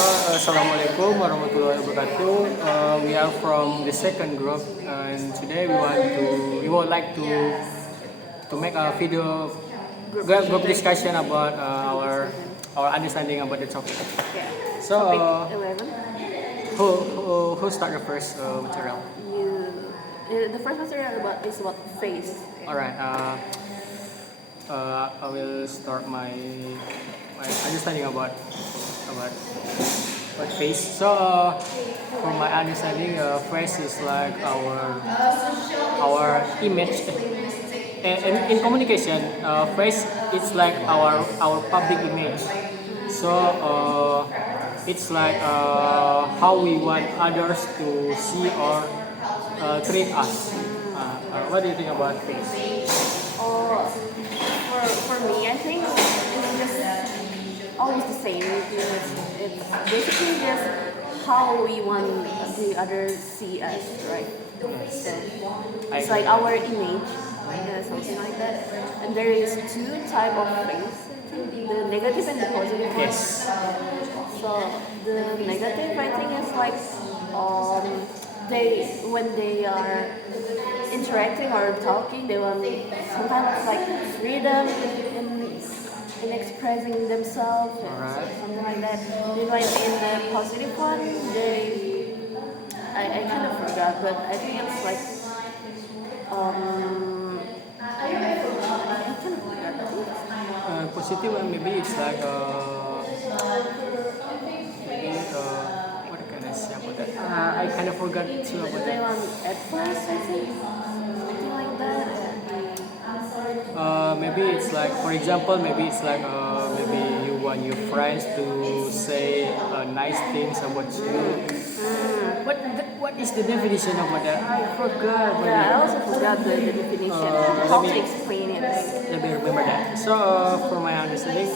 Assalamualaikum warahmatullahi wabarakatuh. We are from the second group, and today we would like to make a video group discussion about our understanding about the topic. Yeah. So, Topic 11. who start the first material? The first material is about face. All right. I will start my understanding about face. So, from my understanding, face is like our image. And in communication, face is like our public image. So, it's like how we want others to see or treat us. What do you think about face? Or for me, I think it's just almost the same. It's basically just how we want the others see us, right? So it's like our image, something like that. And there is two type of face, the negative and the positive. Yes. So the negative, I think, is like when they are interacting or talking, they want sometimes like freedom in expressing themselves, Alright. something like that. Meanwhile, in the positive one, I kind of forgot, but I think it's like I kind of forgot. Positive one, maybe it's like maybe what can I say about that? I kind of forgot too about They that. want at first, I think, something like that. Maybe it's like, for example, maybe it's like maybe you want your friends to say nice things about you. What is the definition about that? I forgot. About Yeah, I it. also forgot the definition. How to Let me- explain it. Let me remember that. So, from my understanding,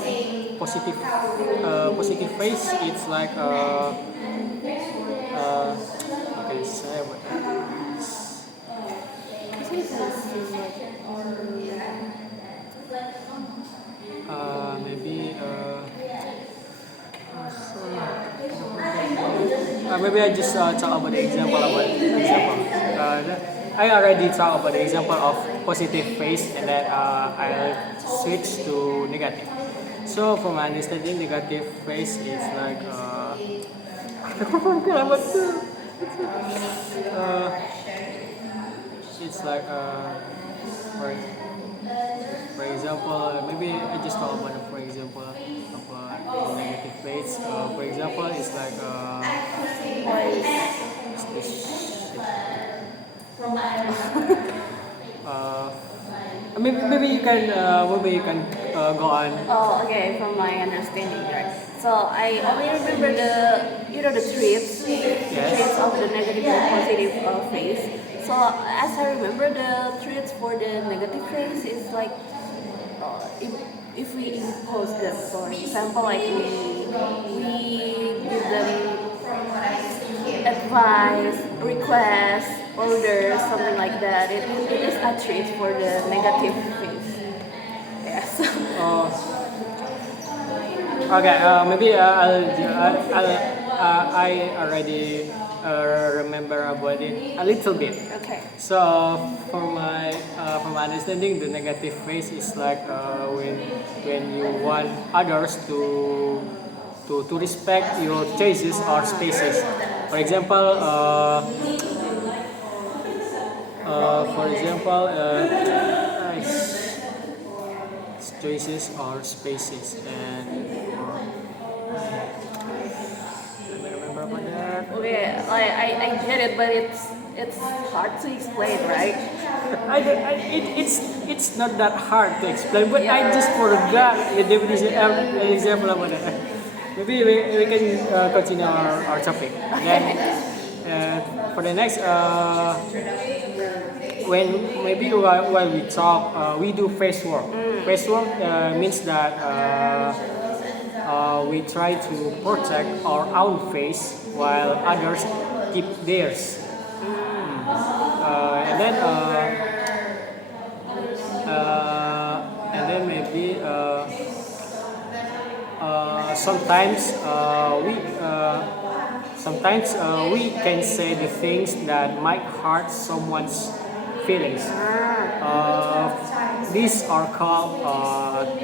positive face, it's like okay, say what that is. Maybe maybe I just talk about the example I already talked about the example of positive face, and then I'll switch to negative. So, from my understanding, negative face is like it's like for, for example, maybe I just talk about for example of negative face. For example, it's like what's this shit? Uh, maybe you can go on. Oh, okay. From my understanding, right. So I only remember the traits, traits of the negative and positive face. So as I remember, the traits for the negative face is like if we impose them. For example, like we give them advice, request, orders, something like that. It is a trait for the negative face. Yes. Okay, maybe I already remember about it a little bit. Okay. So, from my understanding, the negative phase is like when you want others to respect your choices or spaces. For example, choices or spaces, and let me remember about that. Okay, I get it, but it's hard to explain, right? It's not that hard to explain, but I just forgot the definition example about that. Maybe we can continue our topic. Then for the next when maybe while we talk, we do face work. Face work means that we try to protect our own face while others keep theirs. And then sometimes we can say the things that might hurt someone's feelings. These are called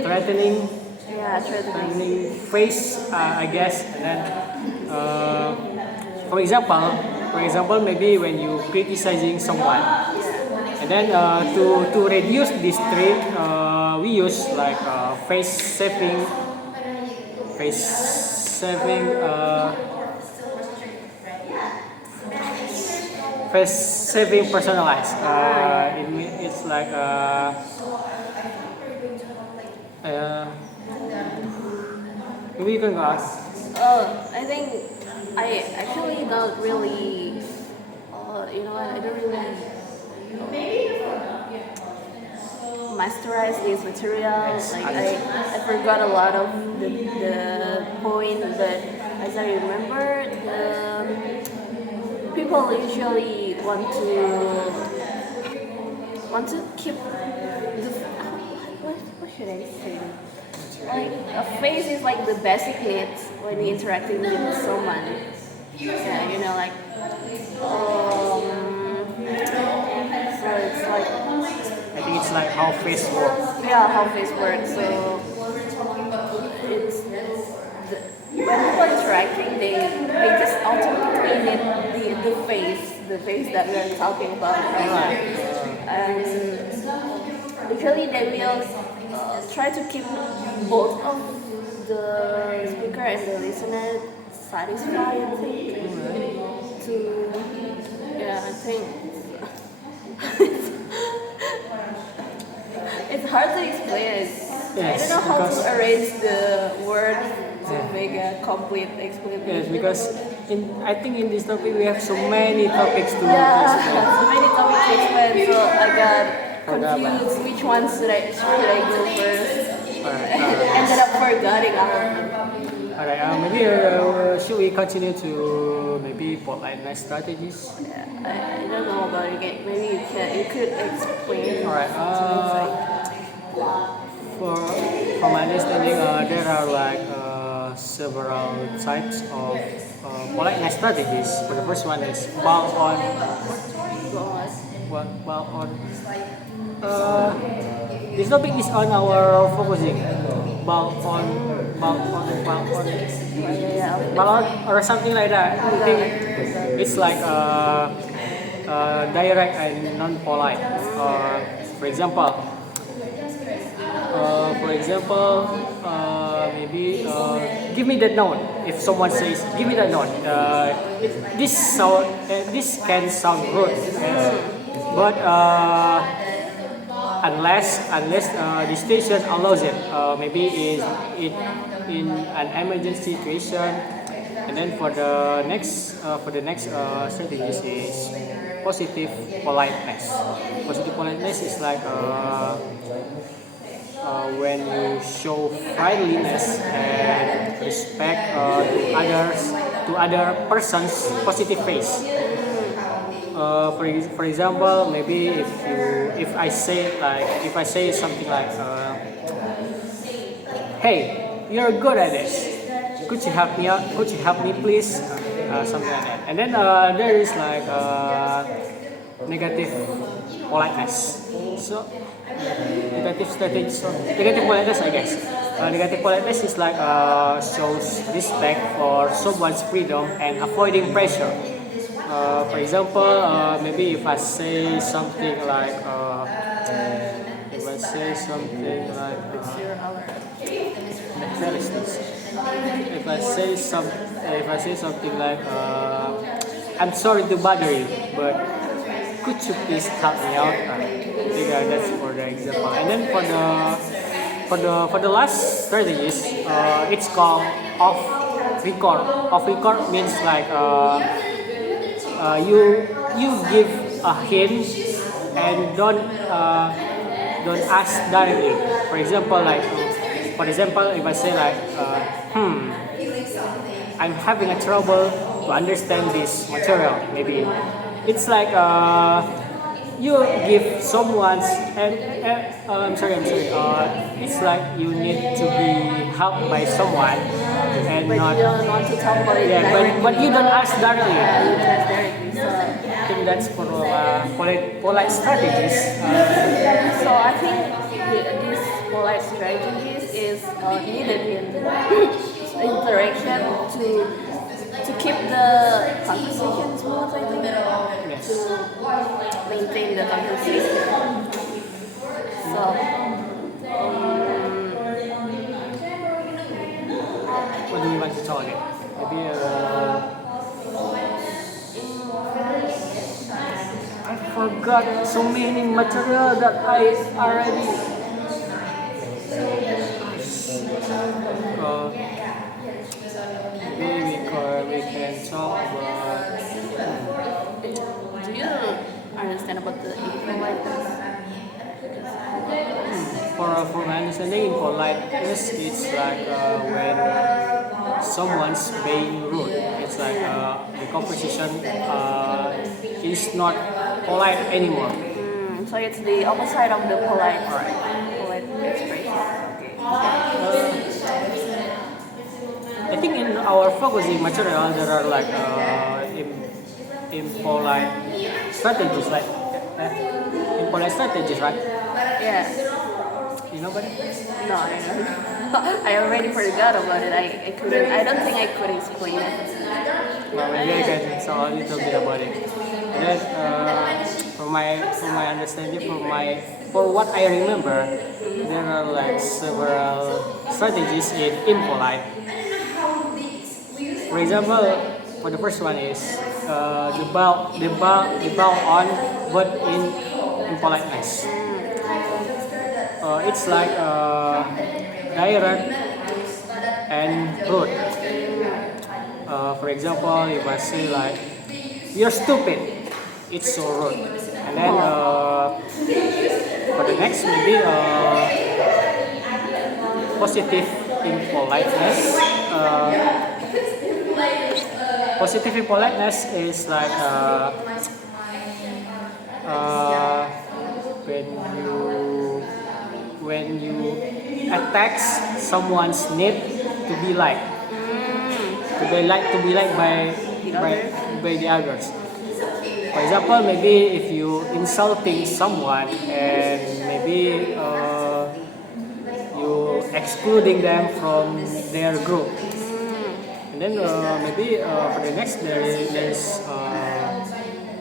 threatening Yeah, threatening. phrase, I guess. And then, uh, for example, maybe when you criticizing someone, and then to reduce this trait, we use like face saving, face saving personalized. It's like uh, maybe you can go ask. I think I actually don't really, I don't really masterize this material. Like I forgot a lot of the point, but as I remember, people usually want to keep the what should I say? Like a face is like the basic needs when you're interacting with someone. Yeah, like so it's like I think it's like how face works. yeah, how face works. So it's when people are interacting, they just automatically need the face that we're talking about right now. And usually they will try to keep both of the speaker and the listener satisfied. I think I think it's hard to explain. I don't know how to arrange the words to make a complete explanation. Yes, because I think in this topic we have so many topics to Yeah, explain. so many topics to explain, so I got confused which one should I go first. Alright, Ended up forgetting all of them. maybe should we continue to maybe politeness strategies? Yeah, I don't know about it. Maybe you could explain. Alright, for my understanding, there are like several types of politeness strategies. For the first one is bow on. Bow on. This topic is on our focusing. Bow on, or something like that. I think it's like direct and non-polite. For example, maybe give me that note. If someone says, "Give me that note," this can sound rude, but unless the station allows it, maybe in an emergency situation. And then for the next strategies is positive politeness. Positive politeness is like when you show friendliness and respect to other person's positive face. For example, maybe if I say something like, "Hey, you're good at this. Could you help me out? Could you help me, please?" Something like that. And then there is like negative politeness. So negative politeness, I guess. Negative politeness is like shows respect for someone's freedom and avoiding pressure. For example, maybe if I say something like, if I say something like, "I'm sorry to bother you, but could you please help me out?" I think that's for the example. And then for the last strategies, it's called off record. Off record means like you give a hint and don't ask directly. For example, if I say like, "I'm having a trouble to understand this material," maybe it's like you give someone's I'm sorry. It's like you need to be helped by someone, and But not you don't want to talk about it yeah, directly. but you don't ask directly. Yeah, you just directly. So, I think that's for polite strategies. so I think these polite strategies is needed in interaction to keep the conversation smooth. I think Yes. to maintain the conversation. So, What do we want to talk about? Maybe I forgot so many material that I already. Uh, maybe we can talk about do you understand about the impoliteness? for my understanding in politeness it's like when someone's being rude. It's like the conversation is not polite anymore. So it's the opposite of the polite, Alright. polite expression. Okay. I think in our focusing material there are like impolite strategies, like impolite strategies, right? Yeah. You know, but No, I don't know. I already forgot about it. I couldn't. I don't think I could explain it. well, maybe I can say a little bit about it. And then, from my understanding, for what I remember, there are like several strategies in impolite. For example, for the first one is the bow on, but in impoliteness. It's like direct and rude. For example, if I say like, "You're stupid," it's so rude. And then for the next maybe positive impoliteness. Positive impoliteness is like uh, when you when you attack someone's need to be liked, to be liked by the others. For example, maybe if you insulting someone and maybe you excluding them from their group, and then maybe for the next there's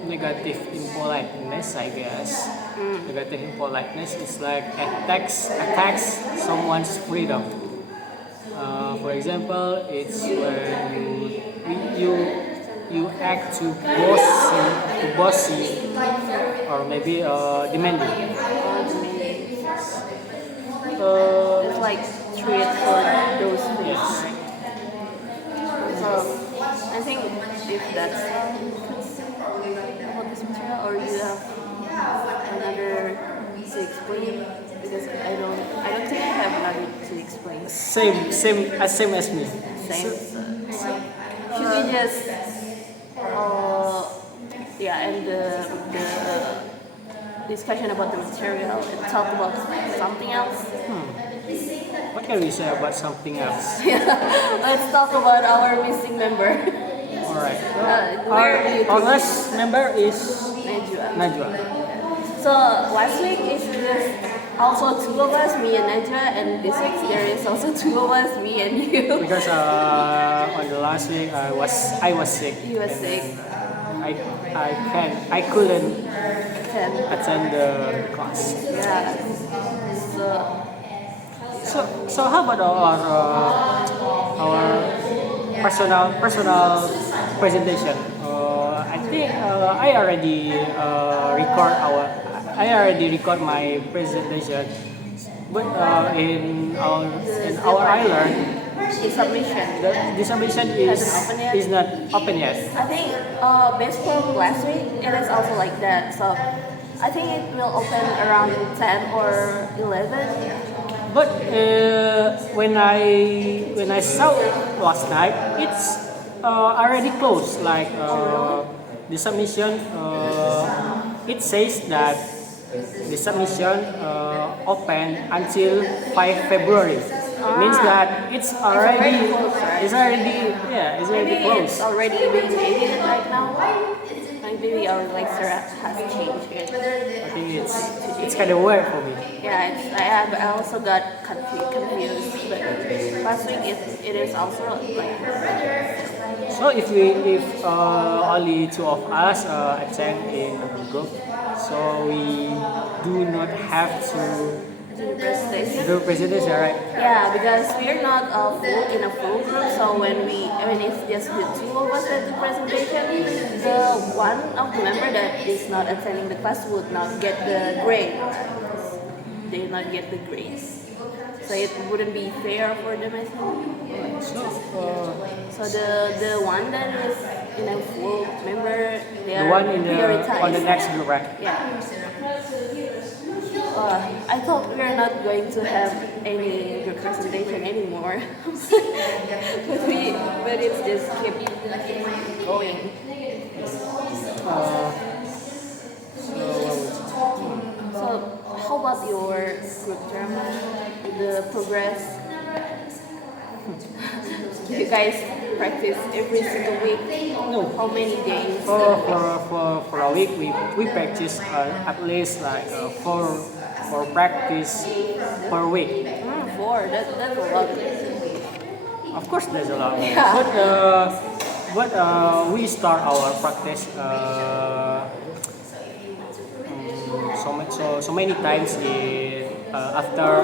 negative impoliteness, I guess. Negative impoliteness is like attacks someone's freedom. For example, it's when you act too bossy, or maybe demanding. It's like treat for those things. Yes. So I think if that's about this material, or you have another to explain, because I don't think I have another to explain. Same as me. Same. So, should we just and the discussion about the material and talk about something else? What can we say about something else? Let's talk about our missing member. Alright. Where do you Our think last member is Najwa. Najwa. So last week it was also two of us, me and Najwa, and this week there is also two of us, me and you. Because on the last week I was sick. You were and sick. I couldn't Ten. attend the class. Yeah. So how about our personal presentation? I think I already record my presentation, but in our island The submission. the submission Hasn't opened yet? is not open yet. I think based from last week, it is also like that. So I think it will open around 10 or 11. But when I saw last night, it's already closed. Like the submission, it says that the submission open until 5 February. It means that it's already, already close, right? it's already, yeah, it's already Maybe close. it's already being edited right now. Like maybe our lecturer has changed it. I think it's kind of weird for me. Yeah, I also got confused. But last week it is also like So if only two of us attend in a group, so we do not have to the presentation. do presentation, right? Yeah, because we're not full in a full group, so when it's just the two of us that do presentation, the one of the member that is not attending the class would not get the grade. They not get the grades, so it wouldn't be fair for them, I think. So So the one that is in a full member, they the are one in the prioritized. on the next group, right? Yeah. I thought we are not going to have any representation anymore, but it's just keep going. Uh, so what would you- So how about your group drama? The progress? You guys practice every single week? No. How many days? For a week we practice at least like four practice per week. 4. That's a lot. Of course, there's a lot, Yeah. but we start our practice so many times in after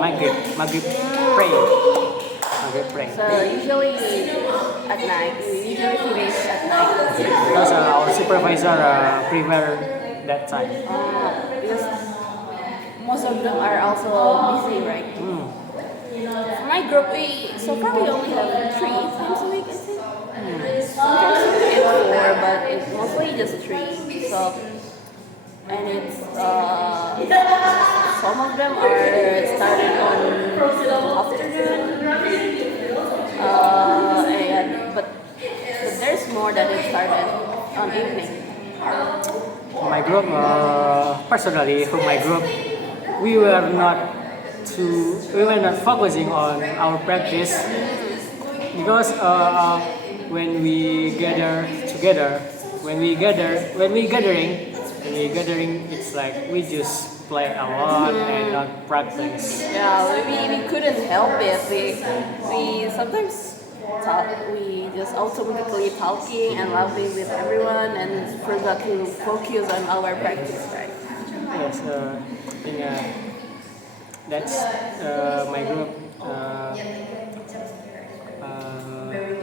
Maghrib pray. So usually at night, we usually finish at night. Because our supervisor prefer that time. Because most of them are also busy, right? For my group, so far we only have 3 times a week, I think. Sometimes we get 4, but it's mostly just 3. So, and it's some of them are started on afternoon, but there's more that is started on evening. My group, personally, for my group, we were not focusing on our practice because when we gather together, when we gathering, it's like we just play a lot and not practice. Yeah, we couldn't help it. We sometimes talk. We just automatically talking and laughing with everyone and forgot to focus on our practice, right? Yes, I think that's my group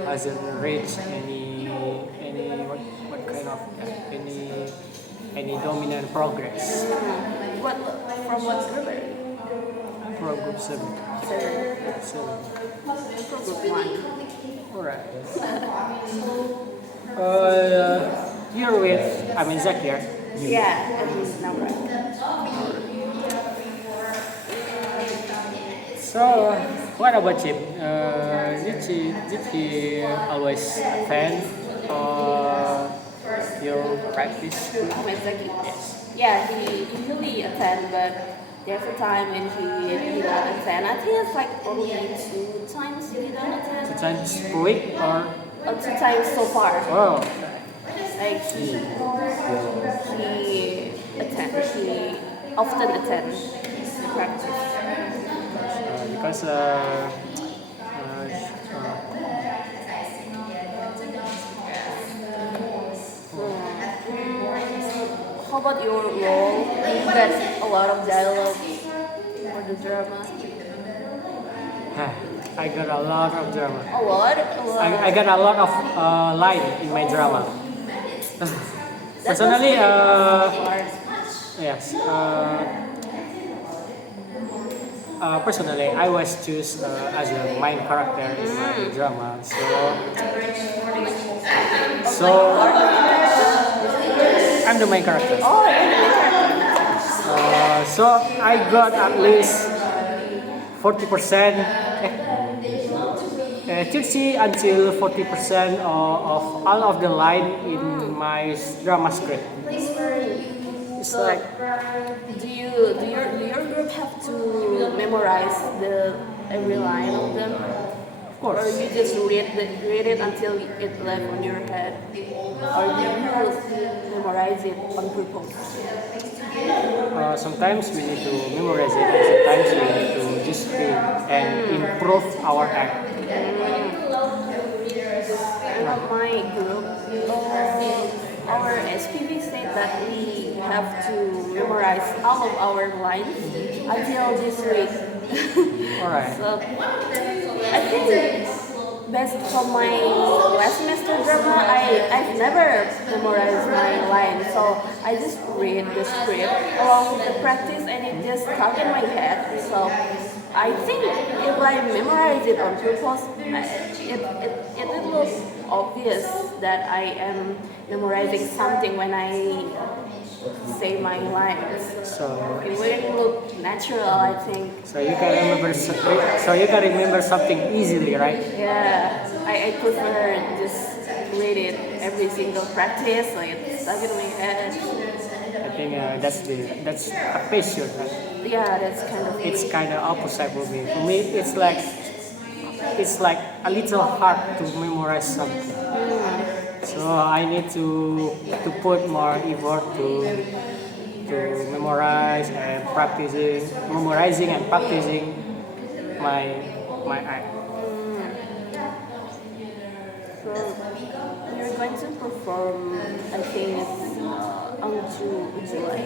hasn't reached any what kind of any dominant progress. What from what group are you? I'm from group 7. 7. Seven. From group 1. Alright. You're with, I mean, Zach here. Yeah, and he's now right. So, what about him? Did he always attend your practice? Yes. Yeah, he usually attend, but there's a time when he don't attend. I think it's like only 2 times he don't attend. 2 times per week or? 2 times so far. Oh, Like he often attends the practice. because How about your role? You got a lot of dialogue for the drama. I got a lot of drama. A lot? A lot. I got a lot of line in my drama. Personally, yes. Personally, I was choose as a main character in my drama. So I'm the main character. Oh, you're the main character. So I got at least 40%, 30 until 40% of all of the line in my drama script. It's like Do your group have to memorize every line of them? Of Or course. you just read it until it left on your head? Or do you memorize it on purpose? Sometimes we need to memorize it, and sometimes we need to just read and improve our act. In my group, our SPV said that we have to memorize all of our lines until this week. Alright. So I think based from my last semester drama, I've never memorized my lines. So I just read the script along with the practice and it just stuck in my head. So I think if I memorize it on purpose, it will look obvious that I am memorizing something when I say my lines. So It will look natural, I think. so you can remember something easily, right? Yeah, I prefer just read it every single practice, so it's stuck in my head. I think that's a passion. Right? Yeah, that's kind of It's kind of opposite for me. For me, it's like a little hard to memorize something. So I need to put more effort to memorizing and practicing my act. So you're going to perform, I think it's on July.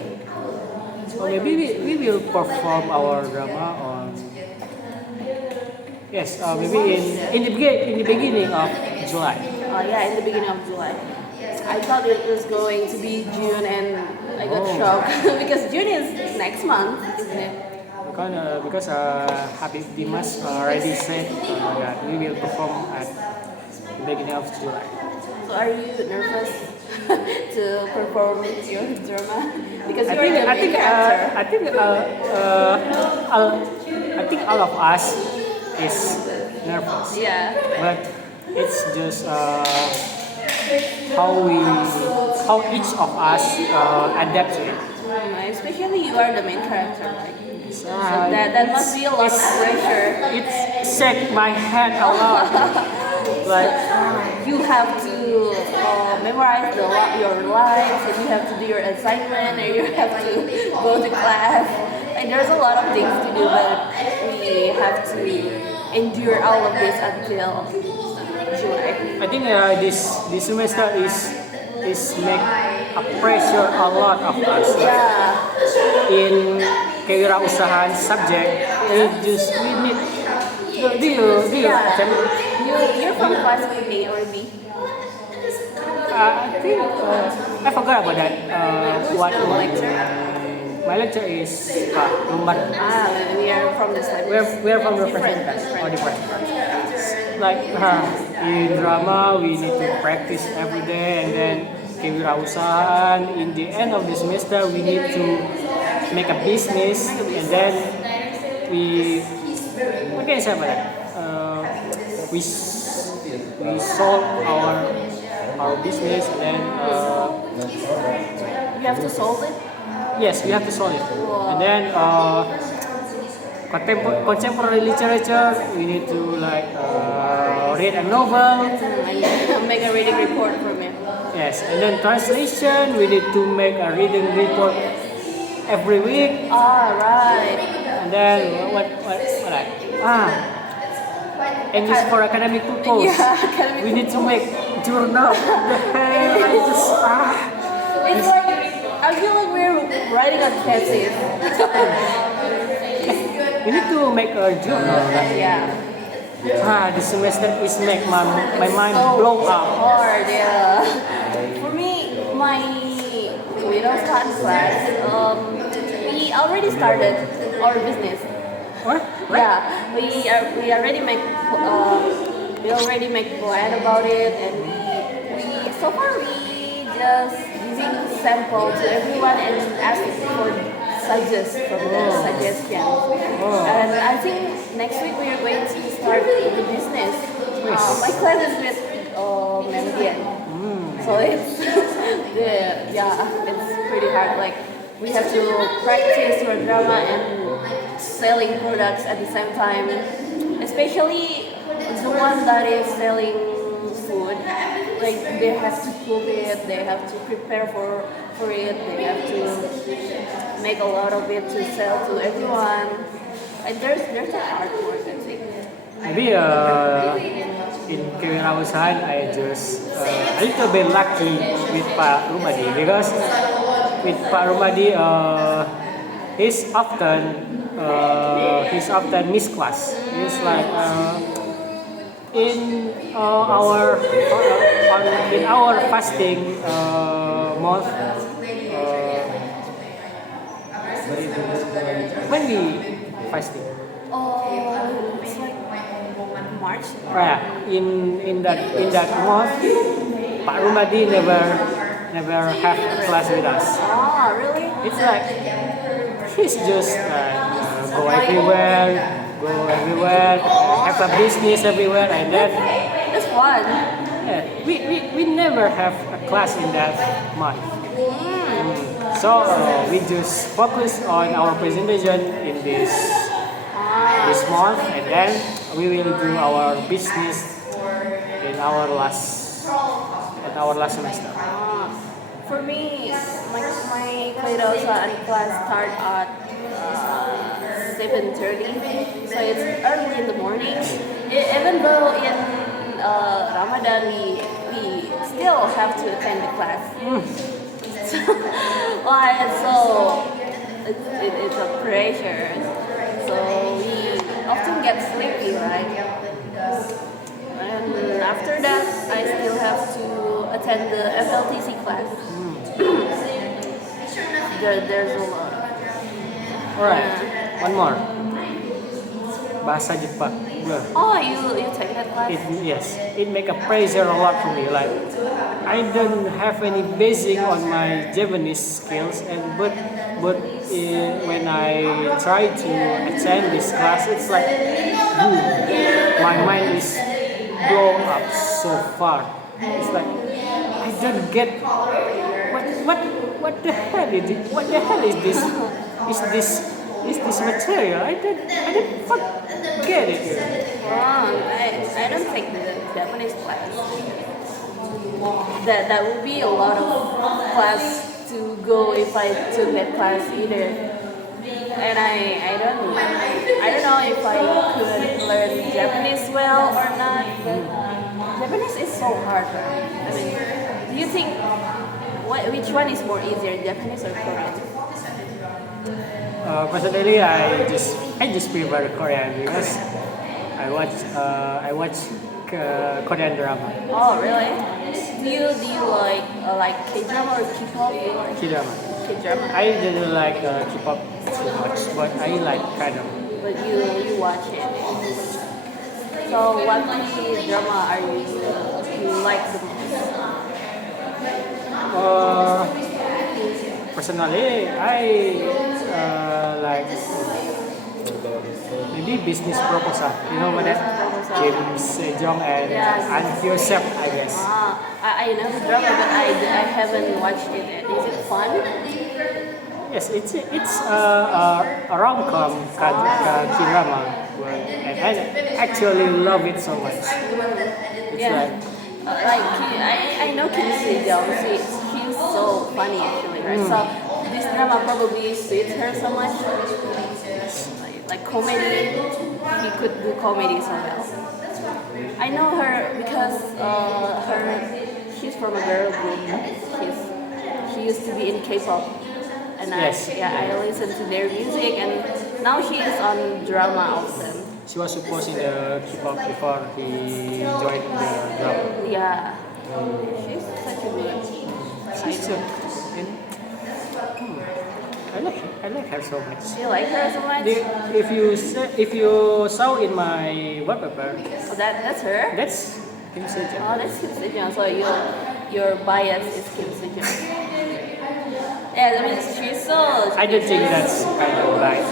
So maybe we will perform our drama on maybe in the beginning of July. Yeah, in the beginning of July. I thought it was going to be June and I got Oh. shocked because June is next month, isn't it? Because Habib Dimas already said that we will perform at the beginning of July. So are you nervous to perform your drama? Because I you're think the I main think character. I think all of us is nervous, Yeah. but it's just how each of us adapt to it. Especially you are the main character, right? So Uh, that must be a lot of pressure. It shake my head a lot. Like You have to memorize your lines, and you have to do your assignment, and you have to go to class. And there's a lot of things to do, but we have to endure all of this until July. I think this semester is make a pressure a lot of us. Yeah. In kewirausahaan subject, we need. Do you Yeah. attempt? You're from class A or B? I think I forgot about that. Who's the lecturer? My lecture is nomor. We are from the same. We are from different Different. class or different class. Like in drama, we need to practice every day, and then kewirausahaan. In the end of the semester, we need to make a business, and then what can I say about that? We solve our business, and then You have to solve it. yes, we have to solve it, and then contemporary literature, we need to read a novel. And make a reading report for me. Yes, and then translation, we need to make a reading report every week. Right. And then what and just for academic purpose, Yeah, academic we need to make journal. It's like I feel like we're writing a thesis. We need to make a journal. Yeah. This semester is make my mind blow up. Hard, yeah. For me, my middle class, we already started our business. What? Yeah, we already make plan about it, and we so far we just giving sample to everyone and asking for suggestions. And I think next week we are going to start the business. My class is with Mandian. So it's it's pretty hard. Like we have to practice your drama and selling products at the same time. especially the one that is selling food. Like they have to cook it, they have to prepare for it, they have to make a lot of it to sell to everyone. And there's a hard work, I think. Maybe in kewirausahaan I just a little bit lucky with Pak Rumadi because with Pak Rumadi he's often miss class. He's like in our fasting month when we fasting. Oh, it's like March. Yeah, in that month, Pak Rumadi never have class with us. Oh, really? It's like he's just like go everywhere, have a business everywhere, and then It's fun. yeah, we never have a class in that month. So we just focus on our presentation in this month, and then we will do our business in our last semester. For me, my kewirausahaan class start at 7:30, so it's early in the morning. Even though in Ramadan we still have to attend the class. So it's a pressure. So we often get sleepy, right? And after that, I still have to attend the FLTC class. There's a lot. Alright, one more. Bahasa Jepang. Yeah. Oh, you take that class? Yes, it make a pressure a lot for me. Like I don't have any basic on my Japanese skills, but when I try to attend this class, it's like boom, my mind is blown up so far. It's like I don't get what the hell is it? What the hell is this? Is this material? I don't get it. I don't take the Japanese class. That would be a lot of class to go if I took that class either. And I don't know if I could learn Japanese well or not. But Japanese is so hard, right? I mean, do you think which one is more easier, Japanese or Korean? Personally, I just prefer Korean because I watch Korean drama. Oh, really? Do you like K-drama or K-pop? K-drama. K-drama. I didn't like K-pop too much, but I like kind of. But you watch it. So what K-drama are you like the most? Personally, I like maybe business proposal. You know what that? Kim Sejong and Yourself, I guess. I know the drama, but I haven't watched it yet. Is it fun? Yes, it's a rom-com K-drama, and I actually love it so much. It's I know Kim Sejong. She's so funny actually, right? So this drama probably suits her so much. Like comedy, he could do comedy so well. I know her because she's from a girl group. She used to be in K-pop, and I listen to their music, and now she is on drama also. She was supposed in the K-pop before he joined the drama. Yeah, she's such a good. She's I like her so much. You like her so much? If you saw in my wallpaper, Oh, that's her. that's Kim Sejong. Oh, that's Kim Sejong. So your bias is Kim Sejong. Yeah, I mean she's so. I don't think that's kind of right.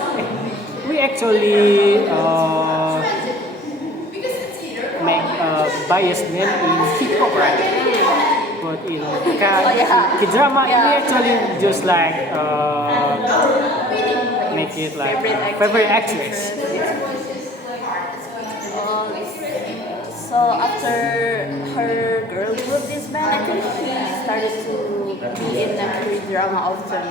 We actually make a biased name in hip hop, right? But in K-drama, we actually just like make it like favorite actress. So after her girl group disbanded, I think she started to be in a Korean drama often.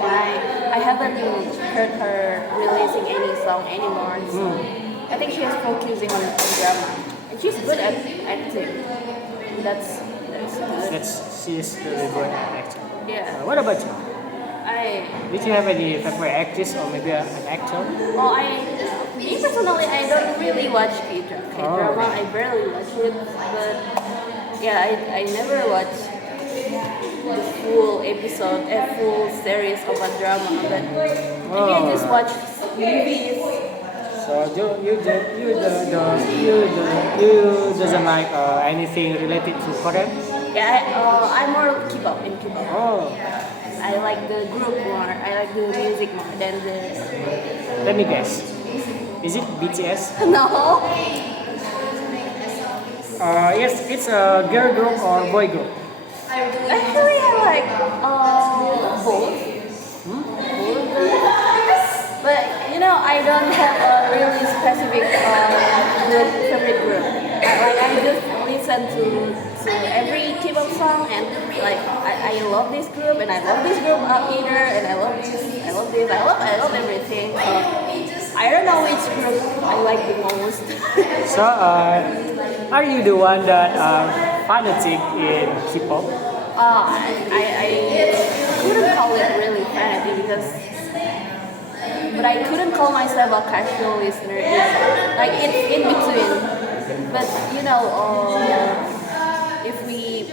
Like, I haven't heard her releasing any song anymore. So I think she is focusing on drama, and she's good at acting. That's good. She's really good at acting. Yeah. What about you? I Did you have any favorite actress or maybe an actor? Me personally, I don't really watch K-drama. I barely watch it, but yeah, I never watch the full episode, a full series of a drama. But maybe I just watch movies. So you doesn't like anything related to Korean? Yeah, I'm more K-pop in K-pop. Oh, I like the group more. I like the music more than the. let me guess. Is it BTS? No. Yes, it's a girl group or boy group. Actually, I like both. But I don't have a really specific favorite group. I just listen to every K-pop song and like I love this group and I love this group either and I love this, I love everything. So I don't know which group I like the most. So, are you the one that fanatic in K-pop? I couldn't call it really fanatic but I couldn't call myself a casual listener. It's in between. But if we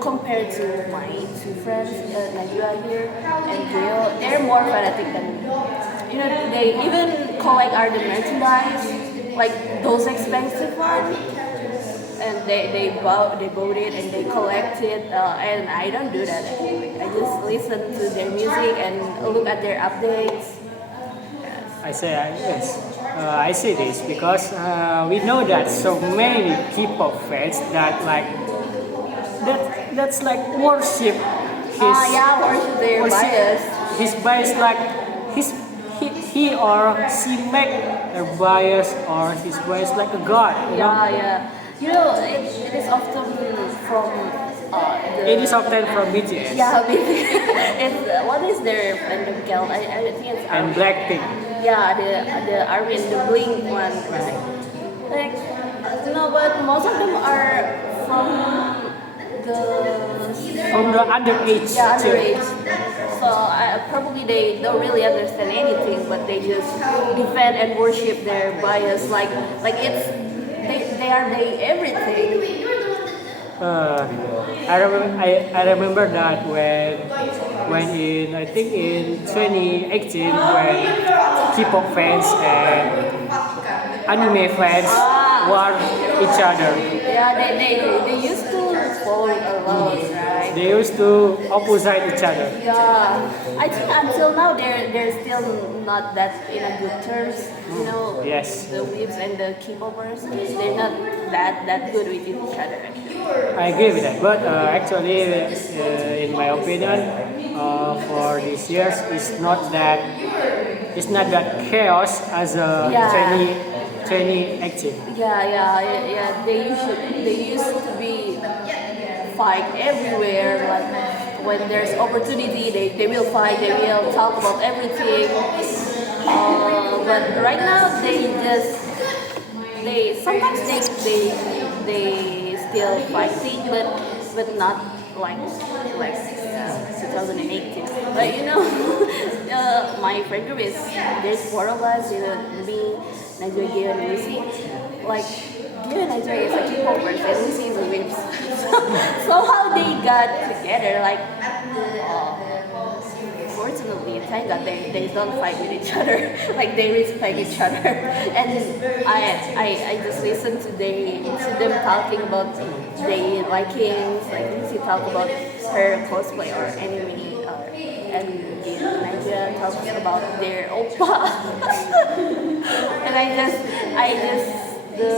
compare to my two friends, Najwa here and Gail, they're more fanatic than me. They even collect art and merchandise, like those expensive ones. And they bought it and they collect it, and I don't do that actually. I just listen to their music and look at their updates. Yes. I say this because we know that so many K-pop fans that that's like worship Worship their bias. his bias like he or she make their bias or his bias like a god. Yeah. It is often from It is often from BTS. Yeah, it's what is their fandom called? I think it's And Blackpink. Yeah, the Armin, the Blink one, right? Like, but most of them are from the underage. Yeah, underage. So probably they don't really understand anything, but they just defend and worship their bias like they are everything. I remember that when in I think in 2018 when K-pop fans and anime fans war each other. Yeah, they used to fall a lot, right? They used to opposite each other. Yeah, I think until now they're still not that in a good terms. Yes. The weebs and the K-popers, they're not that good with each other. I agree with that, but actually, in my opinion, for this years, it's not that chaos as a 2018. Yeah. They used to be fight everywhere. Like when there's opportunity, they will fight. They will talk about everything. But right now, sometimes they still fighting, but not like 2018. But my friend group there's 4 of us. Me, Najwa, Gio, and Lucy. Like Gio and Najwa is a K-popers and Lucy is a whips. So how they got together? Like, fortunately, thank God they don't fight with each other. Like they respect each other. And I just listen to them talking about their likings. Like Lucy talk about her cosplay or anime, and Nigeria talks about their oppa. And I just the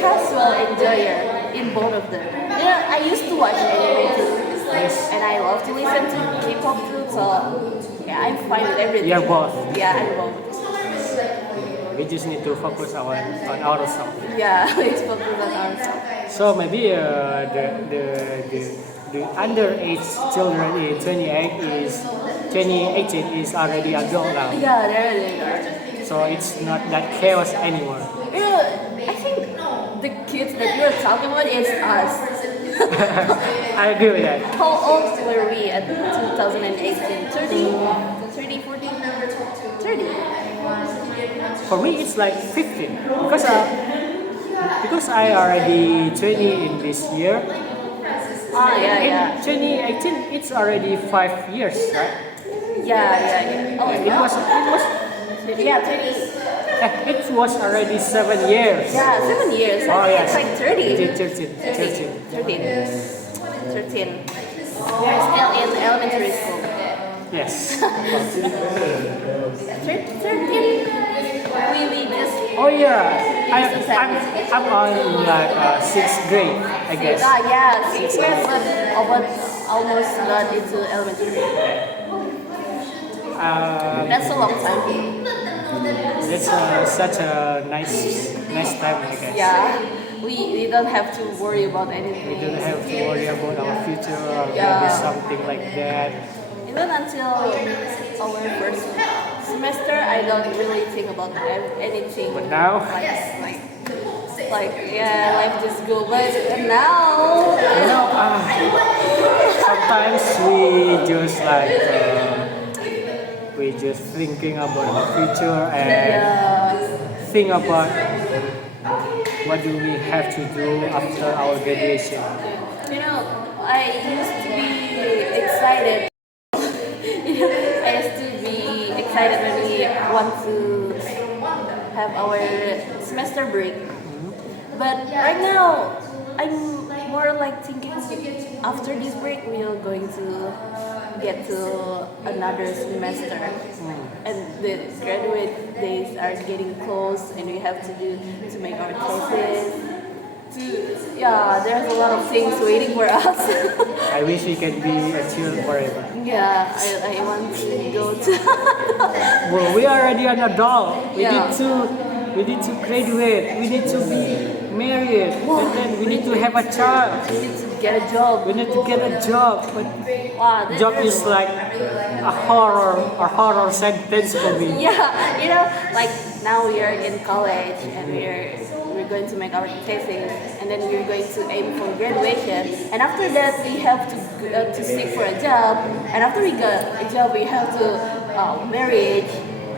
casual enjoyer in both of them. I used to watch anime too. And I love to listen to K-pop too, so yeah, I'm fine with everything. You're both. Yeah, I'm both. We just need to focus on ourselves. Yeah, let's focus on So maybe the underage children in 2018 is already adult now. Yeah, they are. So it's not that chaos anymore. I think the kids that you're talking about is us. I agree with that. How old were we at 2018? 30? 30, 40? 30. For me, it's like 15 because I already 20 in this year. Ah, In 2018, it's already 5 years, right? Yeah. Oh, It was yeah, 30. it was already 7 years. Yeah, 7 years. Oh, yes. It's like 30. 13. 13. We're still in elementary school. Yes. 13. We just. Oh yeah. I'm on like 6th grade, I guess. Yeah, 6 years, but almost got into elementary. That's a long time. It's such a nice time, I guess. Yeah, we don't have to worry about anything. We don't have to worry about our future or Yeah. maybe something like that. Even until our first semester, I don't really think about anything. But now, like yeah, life just go. But now, sometimes we just thinking about our future and yeah, think about what do we have to do after our graduation. I used to be excited. I used to be excited when we want to have our semester break. But right now, I'm more like thinking after this break we are going to get to another semester, and the graduate days are getting close, and we have to make our thesis. There's a lot of things waiting for us. I wish we can be a child forever. Yeah, I want to go to. Well, we are already an adult. Yeah. We need to graduate. We need to be married, and then we need to have a child. We need to get a job. We need to get a job. But Wow, job is like a horror sentence for me. Yeah, like now we are in college and we're going to make our thesis, and then we're going to aim for graduation, and after that we have to seek for a job, and after we get a job we have to marriage,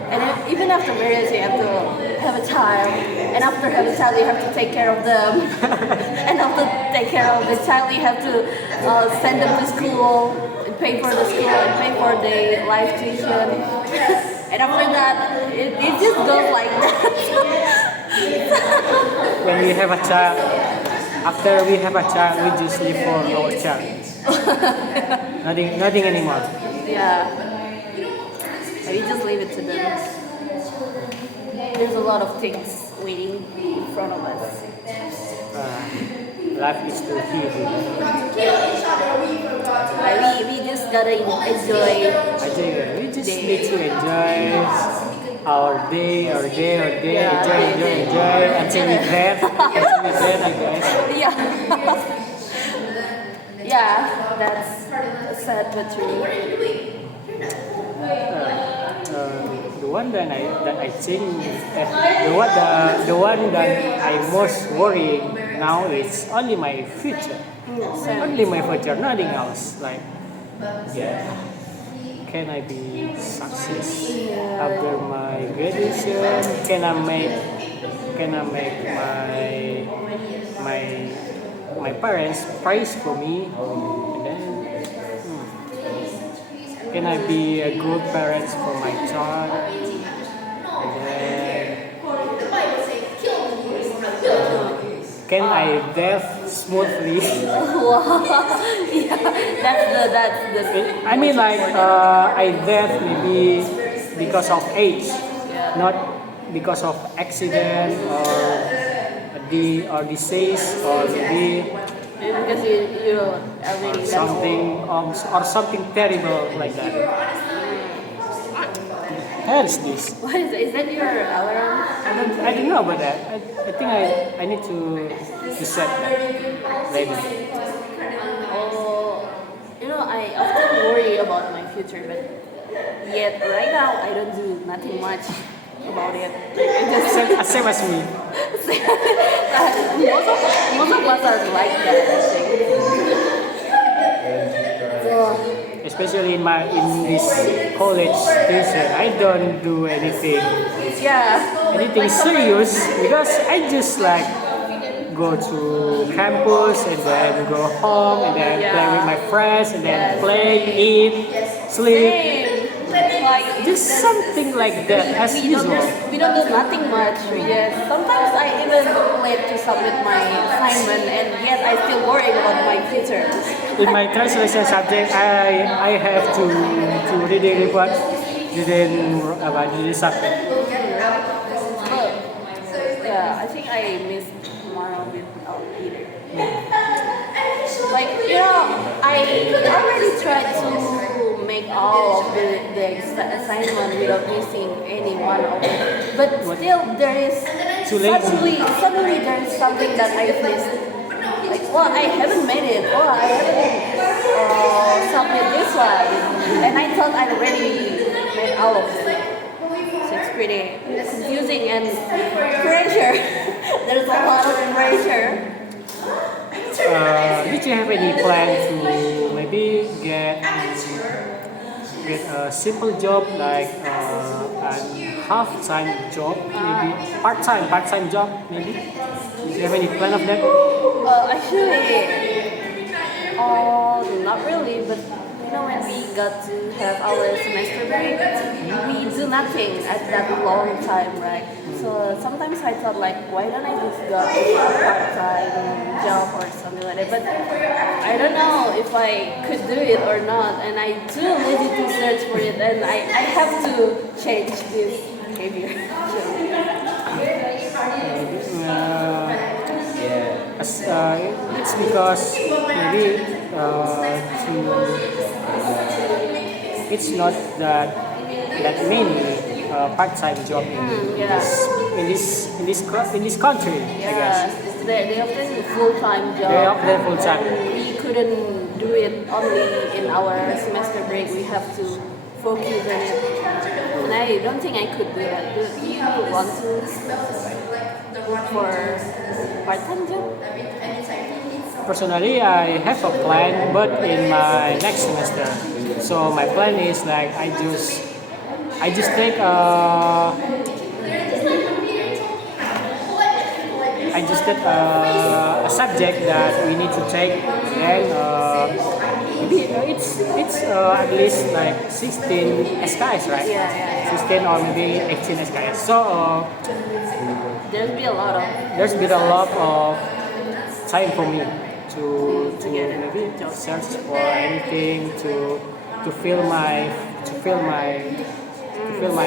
and then even after marriage we have to have a child, and after having a child we have to take care of them, and after take care of the child we have to send them to school, and pay for the school, and pay for the life tuition, and after that it just goes like that. When we have a child, after we have a child, we just live for our child. Nothing anymore. Yeah. We just leave it to them. There's a lot of things waiting in front of us. Life is too heavy. We just gotta enjoy. We just need to enjoy our day, Yeah. enjoy until we dead, I guess. Yeah. Yeah, that's sad but true. The one that I think the one that I most worrying now is only my future. Only my future, nothing else. Like, can I be success after my graduation? Can I make my parents price for me? And then, can I be a good parent for my child? And then, can I death smoothly? Wow. Yeah, that's the. I mean, like I death maybe because of age, not because of accident or disease or maybe Because you already something or something terrible like that. Where is this? What is it? Is that your alarm? I don't know about that. I think I need to set that later. Oh, I often worry about my future, but yet right now I don't do nothing much about it. I just Same as me. most of us are like that, I think. So, Especially in this college station, I don't do anything yeah. serious because I just like go to campus and then go home and then play with my friends and then play, eat, sleep, Same. Like just something like that as usual. we don't do nothing much. We just sometimes I even late to submit my assignment, and yet I still worry about my future. In my translation subject, I have to reading report didn't submit. But yeah, I think I missed tomorrow without either. Like I already tried to make all of the assignment without missing any one of it, but still there is Too lazy. suddenly there is something that I missed. Like, well, I haven't made it. Oh, I haven't submit this one, and I thought I already made all of it. So it's pretty confusing and pressure. There's a lot of pressure. Did you have any plan to maybe get a simple job like a half-time job, maybe part-time job, maybe? Do you have any plan of that? Actually, not really, but when we got to have our semester break, we do nothing at that long time, right? So sometimes I thought like, why don't I just go to a part-time job or something like that? But I don't know if I could do it or not, and I too lazy to search for it, and I have to change this behavior. It's because maybe it's not that many part-time job in this country. I guess They often full-time job. they are there full time. We couldn't do it only in our semester break. We have to focus on it. And I don't think I could do that. Do you want to work for part-time job? Personally, I have a plan, but in my next semester. So my plan is like I just take a subject that we need to take, and maybe it's at least like 16 SKS, right? Yeah. 16 or maybe 18 SKS. So There's be a lot of there's been a lot of time for me to get it. maybe search for anything to fill my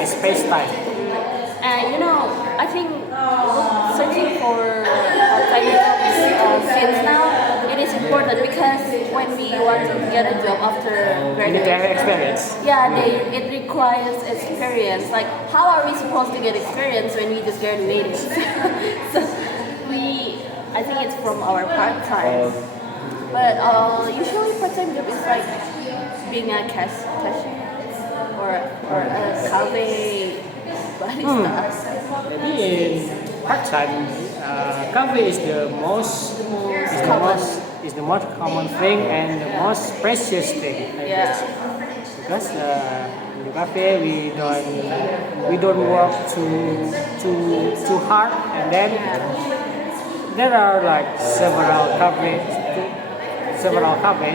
space time. And I think searching for part-time jobs since now it is important because when we want to get a job after You need to have graduation, experience. it requires experience. Like, how are we supposed to get experience when we just graduated? So I think it's from our part-time. But usually part-time job is like being a cashier or a cafe barista. Maybe in part-time, cafe is the most common thing and the most precious thing, I guess. Because in the cafe we don't work too hard, and then there are like several cafes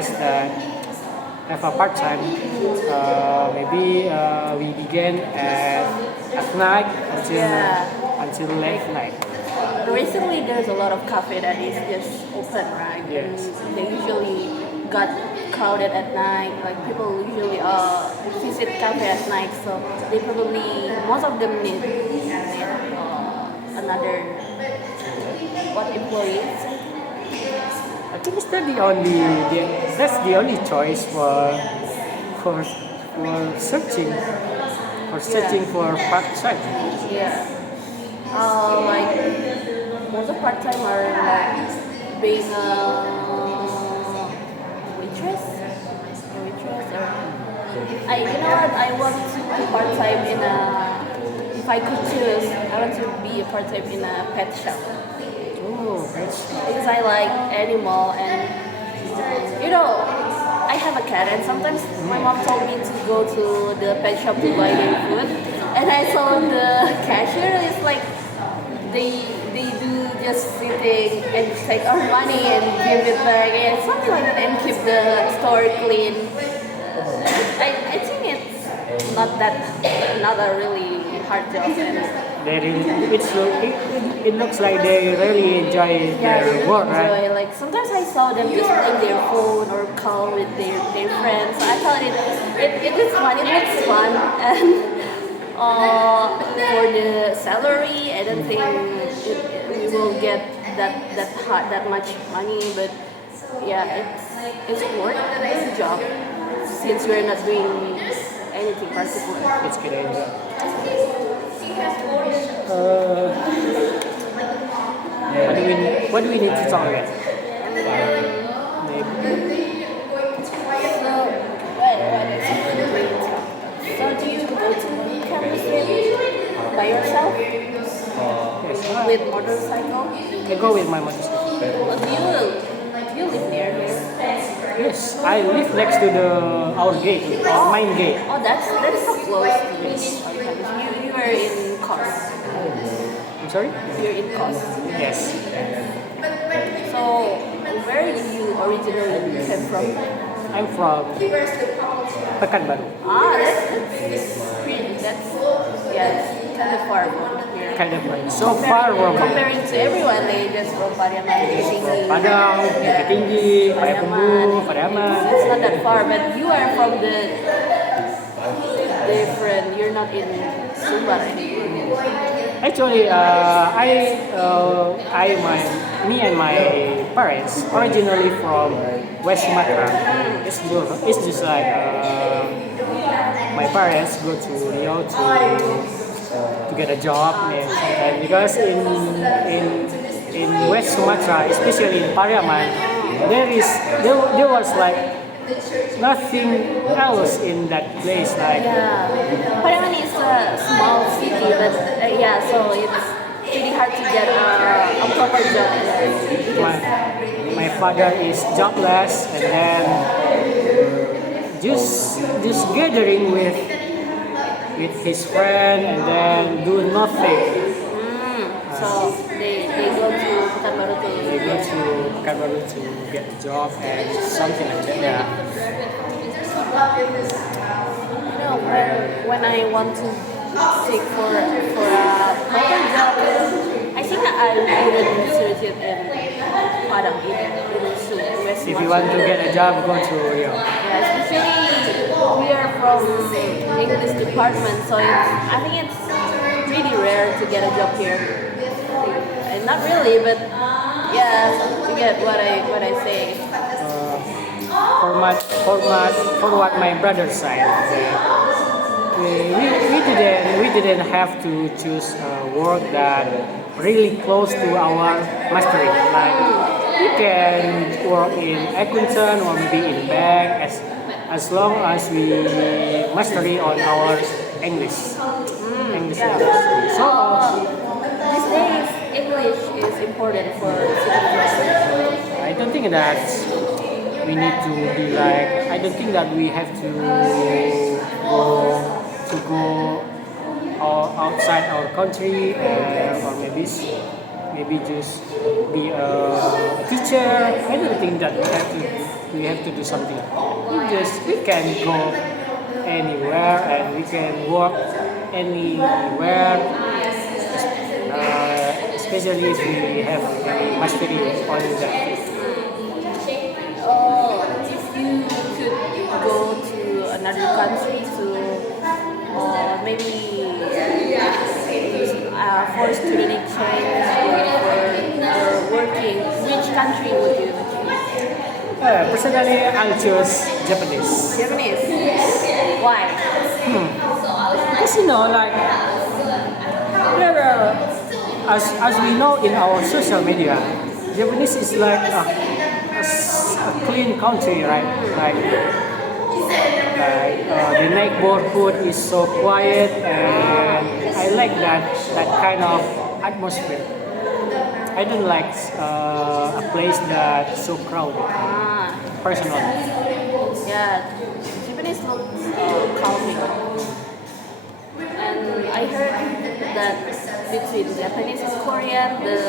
that have a part-time. Maybe we begin at night until late night. Recently, there's a lot of cafe that is just open, right? Yes. And they usually got crowded at night. Like, people usually visit cafe at night, so they probably most of them need another employees. I think it's not that's the only choice for searching. or searching for part-time? Yeah. Like most of part time are like being a waitress, or you know what? I want to be part time in a. If I could choose, I want to be a part time in a pet shop Oh, because I like animal and you know I have a cat and sometimes my mom told me to go to the pet shop to buy their food and I saw the cashier is like they do just sitting and take our money and give it back and something like that and keep the store clean. I think it's not a really hard job and they really, it looks like they really enjoy yeah, their really work, right? enjoy. Like sometimes I saw them just playing their phone or call with their friends. So I thought it is fun. It looks fun, and for the salary, I don't think we will get that much money. But yeah, it's work, it's a job since we're not doing anything particular. It's good idea. What do we need to talk about? Maybe. So do you go to campus by yourself Yes, with motorcycle? I go with my motorcycle. Or do you live near here? Yes, I live next to our gate, our main gate. Oh, that's so close to this our campus. You are in Kos. I'm sorry? You're in Kos. Yes. So where did you originally came from? I'm from Pekanbaru. Ah, that's really that's yeah, it's kind of far from here. Kind of like so far from Comparing to everyone, they just from Pariaman, Tinggi. Padang, Bukit Tinggi, Payakumbuh, Pariaman. It's not that far, but you are from the different. You're not in Sumbar anymore. Actually, me and my parents originally from West Sumatra. It's just like my parents go to Rio to get a job and sometimes because in West Sumatra, especially in Pariaman, there was like nothing else in that place like. Yeah, Pariaman is a small city, but yeah, so it's pretty hard to get a proper job there. My father is jobless and then just gathering with his friend and then do nothing. So they go to Pekanbaru They go to Pekanbaru to get a job and something like that. Yeah. You know, when I want to seek for a proper job, I think I wouldn't search it in Padang, in West If you want to get a job, go to Rio. Yeah, especially we are from English department, so I think it's pretty rare to get a job here. And not really, but yeah, you get what I say. For what my brother said, we didn't have to choose work that really close to our mastery. Like we can work in accountant or maybe in bank as long as we mastery on our English. English. Yeah. So These days, English is important for citizens. I don't think that we need to be like. I don't think that we have to go outside our country or maybe just be a teacher. I don't think that we have to do something. We can go anywhere and we can work anywhere. Especially if we have mastery on that. If you could go to another country to maybe for student exchange or working, which country would you choose? Personally, I'll choose Japanese. Japanese. Why? Because like there are, as we know in our social media, Japanese is like a clean country, right? The neighborhood is so quiet, and I like that kind of atmosphere. I don't like a place that's so crowded. Ah, Personally, yeah, Japanese looks calming. And I heard that between Japanese and Korean, the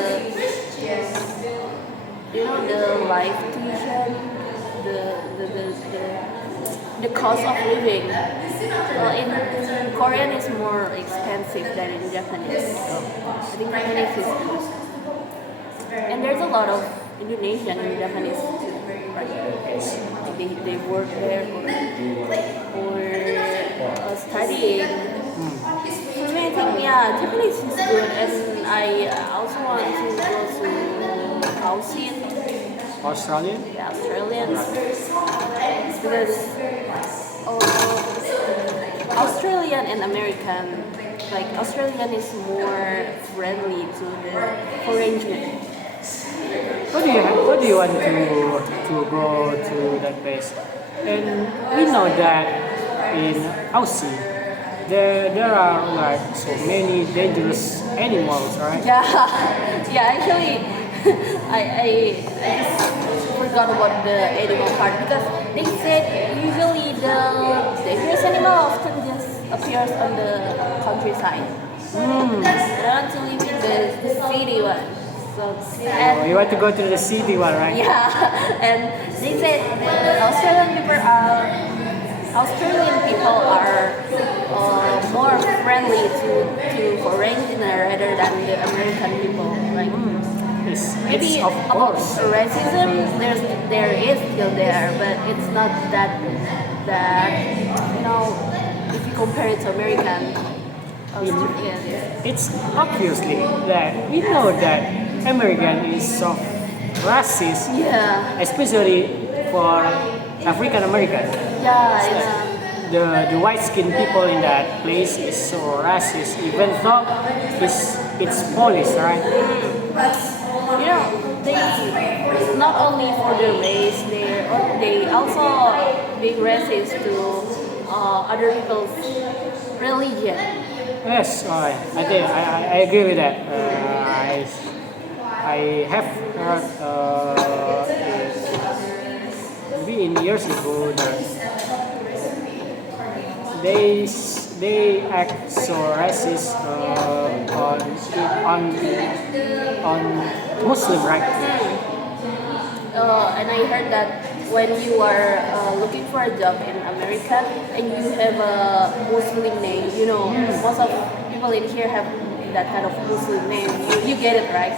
life tuition, the cost of living in Korean is more expensive than in Japanese. I think Japanese is good. And there's a lot of Indonesian and Japanese too, right? Like they work there or studying. For me, I think Japanese is good, and I also want to go to Aussie, Australian. Australians, because Australian and American, like Australian is more friendly to the foreigner. What do you want to go to that place? And we know that in Aussie there are like so many dangerous animals, right? Yeah. Actually, I just forgot about the animal part because they said usually the dangerous animal often just appears on the countryside. Not to live in the city one. So, and You want to go to the city one, right? yeah, and they said Australian people are more friendly to foreigner rather than the American people. Like It's maybe of about course. racism, there is still there, but it's not that if you compare it to American. It's obviously that we know that American is so racist, Yeah, especially for African American. yeah. The white skinned people in that place is so racist, even though it's Polish, right? They not only for the race, they also being racist to other people's religion. Yes, I think I agree with that. I have heard maybe in years ago that they act so racist on Muslim, right? And I heard that when you are looking for a job in America and you have a Muslim name, most of people in here have that kind of Muslim name. You get it right.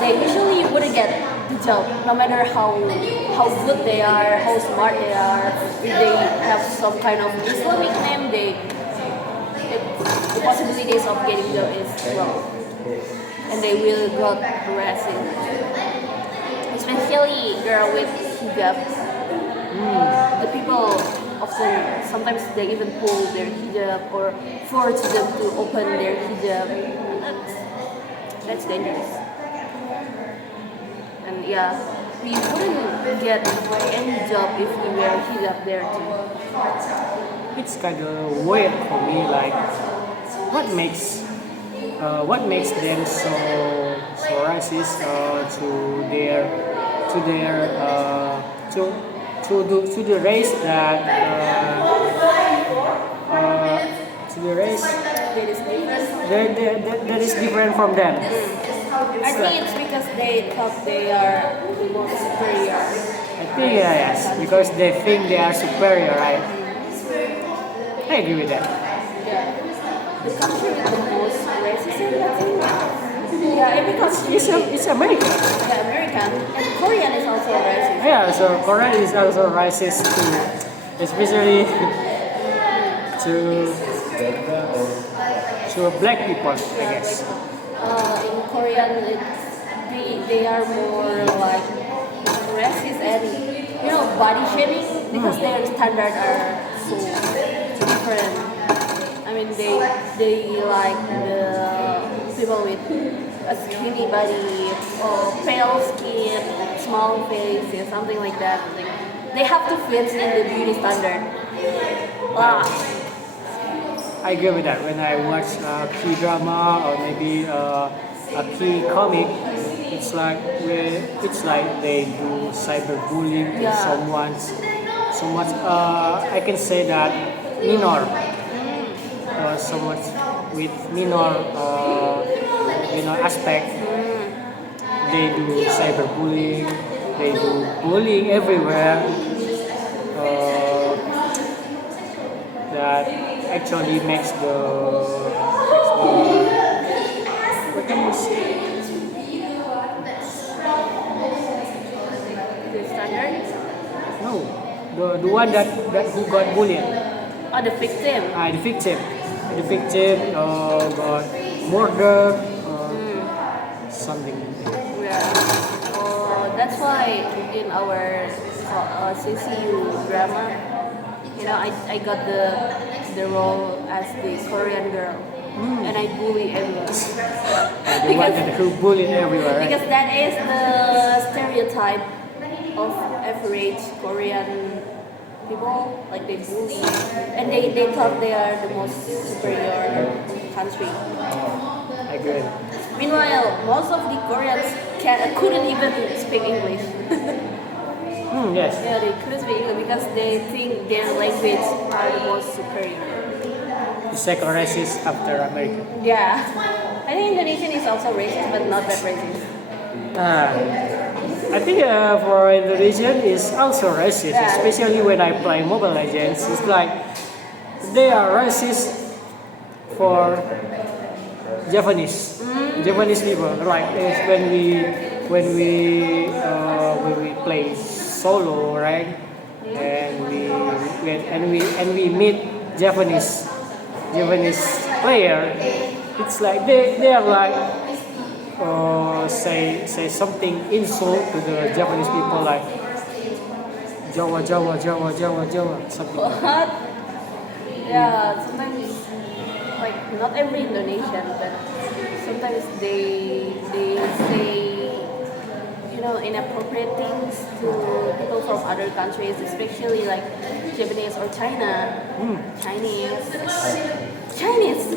They usually wouldn't get the job, no matter how good they are, how smart they are. If they have some kind of Islamic name, the possibilities of getting job is low, and they will got harassing. Especially girl with hijab. The people often, sometimes they even pull their hijab or force them to open their hijab. That's dangerous. And we wouldn't get any job if we wear hijab there too. It's kind of weird for me. Like, what makes them so racist to the race That is dangerous. that is different from them. I think it's because they thought they are more superior. I think yes, because they think they are superior, right? I agree with that. Yeah. The country with the most racism, I think. Yeah, every country. It's America. Yeah, American. And Korean is also racist. Yeah, so Korea is also racist too, especially to black people, I guess. In Korean, they are more like racist and body shaming because their standards are so different. I mean, mean, they like the people with a skinny body or pale skin, small face, yeah, something like that. Like, they have to fit in the beauty standard. Wow. I agree with that. When I watch a key drama or maybe a key comic, it's like they do cyberbullying to Yeah. so much. I can say that minor, so much with minor aspect. They do cyberbullying. They do bullying everywhere. Uh, that actually makes the what can you say? The standard? No, the one that who got bullied. Oh, the victim. The victim got murdered, something like that. Yeah. That's why in our CCU drama, you know, I got the role as the Korean girl, and I bully everyone. The one that who bullied everywhere, right? Because that is the stereotype of average Korean people, like they bully, and they thought they are the most superior country. I agree. Meanwhile, most of the Koreans couldn't even speak English. Yes. Yeah, they couldn't speak English because they think their language are the most superior. The second racist after America. Yeah. I think Indonesian is also racist, but not that racist. I think for Indonesian is also racist, Yeah. especially when I play Mobile Legends. It's like they are racist for Japanese people. Like when we play solo, right? And we meet Japanese player. It's like they are like say something insult to the Japanese people like Jawa something. What? Yeah, sometimes like not every Indonesian, but sometimes they say, you know, inappropriate things to people from other countries, especially like Japanese or Chinese,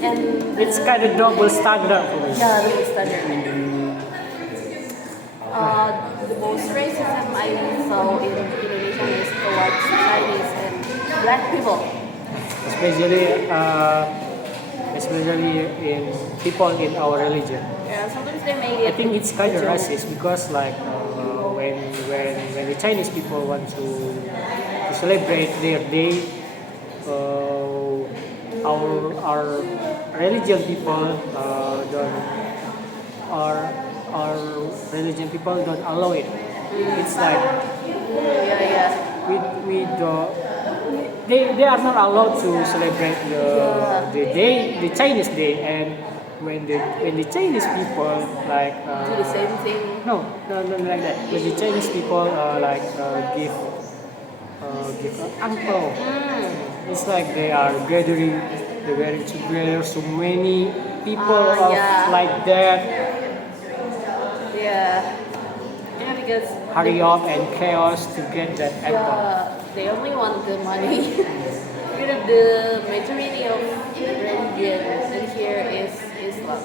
and It's kind of double standard for me. yeah, double standard. The most racism I saw in Indonesia is towards Chinese and black people. Especially in people in our religion. Yeah, sometimes they make I it. think it's kind of racist because like when the Chinese people want to celebrate their day, our religion people don't our religion people don't allow it. It's like Yeah. we don't. They are not allowed to celebrate the Chinese day, and when the Chinese people like Do the same thing. no like that. When the Chinese people give an angpao, it's like they are gathering together so many people Yeah. like that. Yeah. Yeah, because Hurry up and chaos to get that angpao. they only want the money. You know, the majority of religion in here is Islam,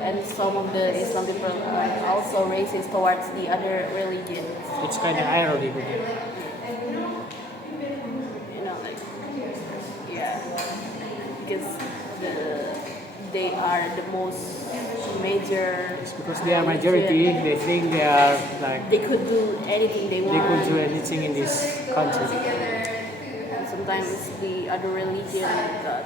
and some of the Islam people are also racist towards the other religions. It's kind of irony. You know, like yeah, because they are the most major. Because they are majority, they think they are like They could do anything they want. they could do anything in this country. And sometimes the other religion got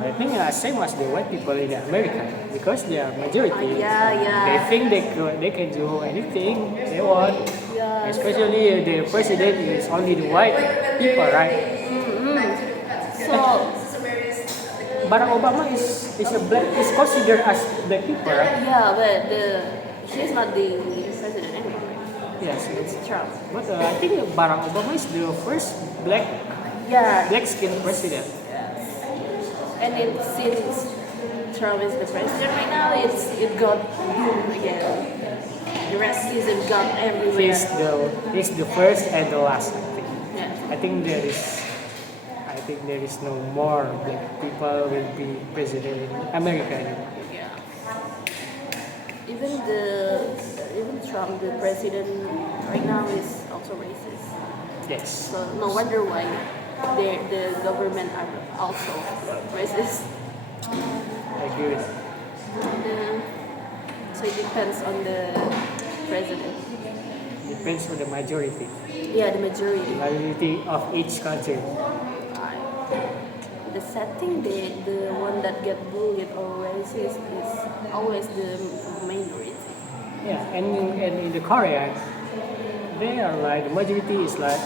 I think same as the white people in America, because they are majority. yeah. They think they can do anything they want. Yeah. Especially the president is only the white people, right? So Barack Obama is considered as black people, right? yeah, but he's not the president anymore. Right? Yes. It's Trump. But I think Barack Obama is the first black Yeah. skin president. Yeah. And then since Trump is the president right now, it got boom again. The racism got everywhere. He's the first and the last. Yeah. I think there is no more black people will be president in America anymore. Yeah. Even Trump, the president right now, is also racist. Yes. So no wonder why the government are also racist. I agree with that. And, so it depends on the president. Depends on the majority. Yeah, the majority. Majority of each country. The sad thing, the one that get bullied or racist is always the minority. Yeah, and in the Korea, they are like the majority is like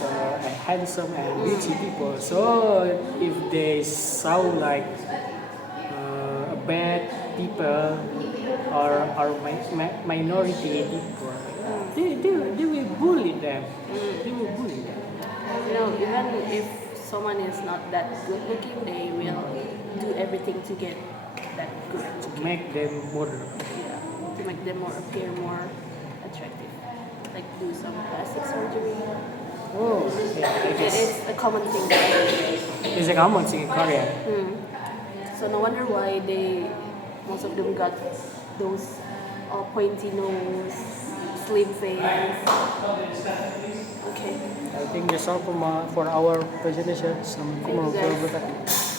handsome and beauty people. So if they sound like bad people or minority people, they will bully them. They will bully them. Even if someone is not that good looking, they will do everything to get that good. To make them more. Yeah, to make them appear more attractive. Like do some plastic surgery. Oh, yeah, I guess It's a common thing. it's a common thing in Korea. So no wonder why most of them got those pointy nose, slim face. Okay. I think that's all for our presentation. Assalamualaikum warahmatullahi wabarakatuh.